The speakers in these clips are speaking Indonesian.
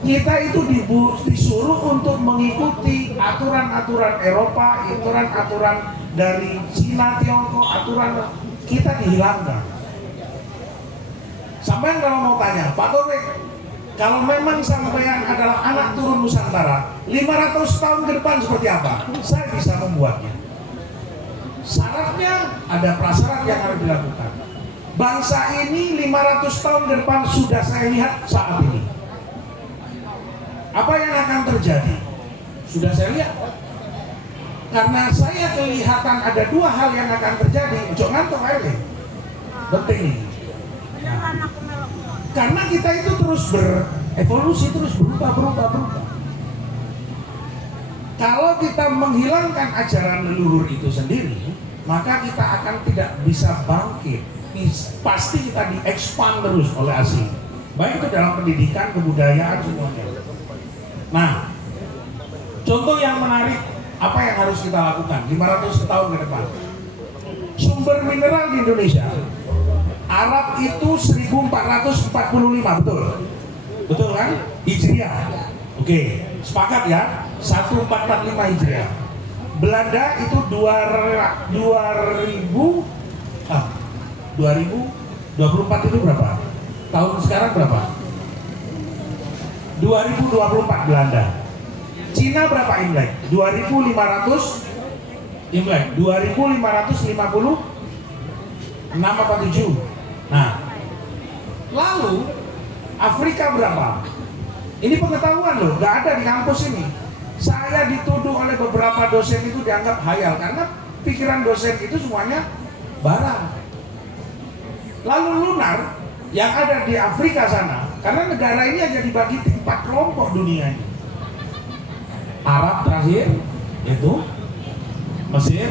Kita itu disuruh untuk mengikuti aturan-aturan Eropa, aturan-aturan dari Cina, Tiongkok, aturan kita dihilangkan. Sampai kalau mau tanya, Pak Taufik, kalau memang sampean adalah anak turun Nusantara, 500 tahun ke depan seperti apa? Saya bisa membuatnya. Syaratnya ada prasyarat yang harus dilakukan. Bangsa ini 500 tahun ke depan sudah saya lihat saat ini. Apa yang akan terjadi? Sudah saya lihat. Karena saya kelihatan ada dua hal yang akan terjadi. Jangan terlele. Penting ini. Karena kita itu terus berevolusi, terus berubah. Kalau kita menghilangkan ajaran leluhur itu sendiri, maka kita akan tidak bisa bangkit. Pasti kita diekspand terus oleh asing. Baik itu dalam pendidikan, kebudayaan, semuanya. Nah, contoh yang menarik, apa yang harus kita lakukan 500 tahun ke depan? Sumber mineral di Indonesia, Arab itu 1445, betul? Betul kan? Hijriah. Oke, sepakat ya? 1445 Hijriah. Belanda itu 2024 itu berapa? Tahun sekarang berapa? 2024 Belanda. Cina berapa Imlek? 2500 Imlek 2556 apa 7. Nah, lalu Afrika berapa? Ini pengetahuan loh, nggak ada di kampus ini. Saya dituduh oleh beberapa dosen itu dianggap hayal karena pikiran dosen itu semuanya barang. Lalu lunar yang ada di Afrika sana, karena negara ini aja dibagi 4 kelompok dunia ini. Arab terakhir, yaitu Mesir,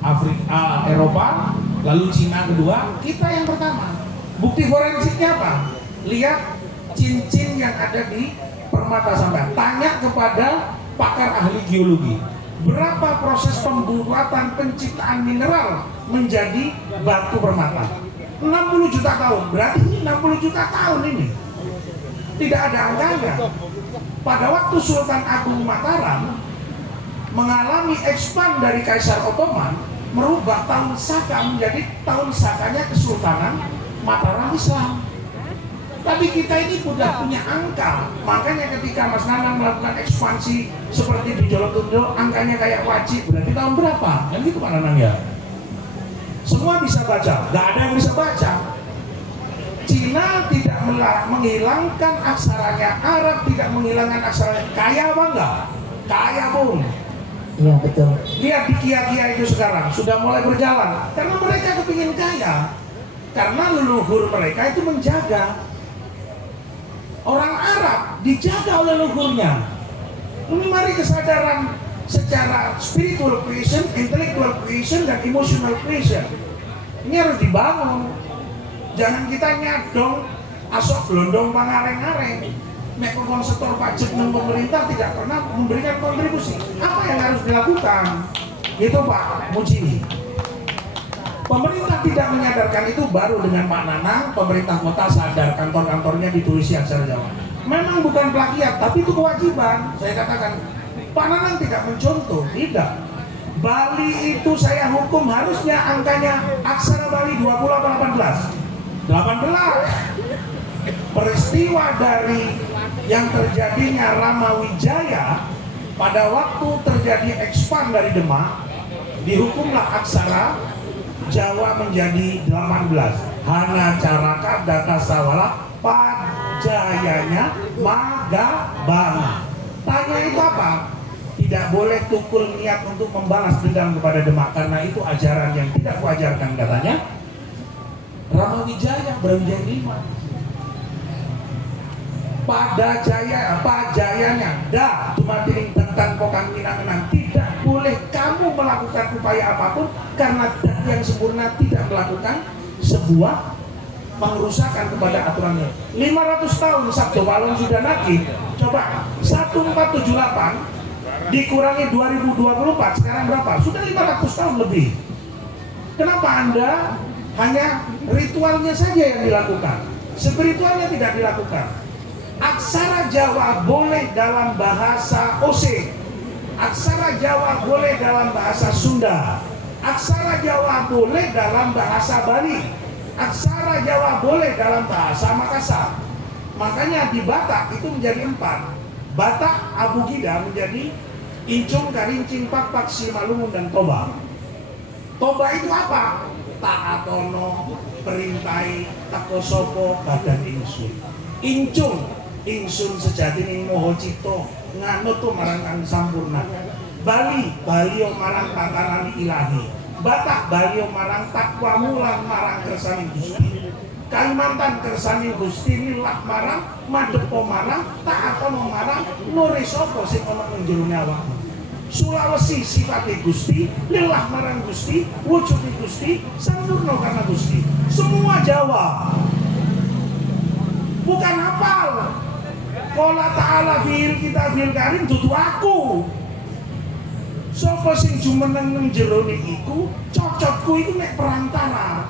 Afrika, Eropa, lalu Cina kedua, kita yang pertama. Bukti forensiknya apa? Lihat cincin yang ada di permata sampean. Tanya kepada pakar ahli geologi, berapa proses pembuatan penciptaan mineral menjadi batu permata? 60 juta tahun, berarti 60 juta tahun ini tidak ada angkanya. Pada waktu Sultan Agung Mataram mengalami expand dari Kaisar Ottoman, merubah tahun Saka menjadi tahun Sakanya Kesultanan Mataram Islam. Tapi kita ini sudah punya angka, makanya ketika Mas Nanang melakukan ekspansi seperti di Jolotundo, angkanya kayak wajib, berarti tahun berapa? Kan gitu Pak Nanang ya? Semua bisa baca, nggak ada yang bisa baca. Cina tidak menghilangkan aksaranya, Arab tidak menghilangkan aksaranya. Kaya apa enggak? Kaya pun. Iya betul. Lihat di Kia-Kia itu sekarang sudah mulai berjalan karena mereka kepingin kaya, karena leluhur mereka itu menjaga. Orang Arab dijaga oleh leluhurnya. Ini mari kesadaran secara spiritual creation, intellectual creation, dan emotional creation. Ini harus dibangun. Jangan kita nyadong asok gelondong pangareng-areng. Nek kon setor pajak dan pemerintah tidak pernah memberikan kontribusi. Apa yang harus dilakukan? Itu Pak Muji. Pemerintah tidak menyadarkan itu baru dengan Pak Nanang, pemerintah kota sadar, kantor-kantornya ditulis aksara Jawa. Memang bukan plagiat, tapi itu kewajiban. Saya katakan, Pak Nanang tidak mencontoh, tidak. Bali itu saya hukum harusnya angkanya aksara Bali 20 atau 18? 18. Peristiwa dari yang terjadinya Ramawijaya pada waktu terjadi expand dari Demak, dihukumlah aksara Jawa menjadi 18. Hana caraka data sawala pajayanya magabana. Tanya itu apa? Tidak boleh tukul niat untuk membalas dendam kepada Demak, karena itu ajaran yang tidak kuajarkan katanya. Ramawijaya beranjak 5. Pada jaya apa jayanya dah cuma tiring tentang pokan minang-minang. Tidak boleh kamu melakukan upaya apapun karena dat yang sempurna tidak melakukan sebuah pengerusakan kepada aturannya. 500 tahun Sabdo Palon sudah nagih. Coba 1478 dikurangi 2024 sekarang berapa? Sudah 500 tahun lebih. Kenapa Anda hanya ritualnya saja yang dilakukan, spiritualnya tidak dilakukan? Aksara Aksara Jawa boleh dalam bahasa Osing, aksara Jawa boleh dalam bahasa Sunda, aksara Jawa boleh dalam bahasa Bali, aksara Jawa boleh dalam bahasa Makassar. Makanya di Batak itu menjadi 4. Batak Abugida menjadi Incung, Karincing, Pakpak, Simalungun, dan Toba. Toba itu apa? Taatono, perintai, takosopo, badan ingsun. Incung, ingsun sejatining moho cito, nganut marang kang sampurna. Bali, Balio marang tatanan ilahi. Batak, Balio marang takwa mulang marang kersaning Gusti. Kalimantan kersane Gusti lillah marang madepo marang taatono marang nore sapa sing ana ing jero awakmu. Sulawesi sifate Gusti lillah marang Gusti, wujude Gusti, sampurna karena Gusti. Semua Jawa. Bukan hafal. Qala ta'ala fil kitabil karim dudu aku. Sapa sing jumeneng ning jero iku, cocotku iku nek perantara.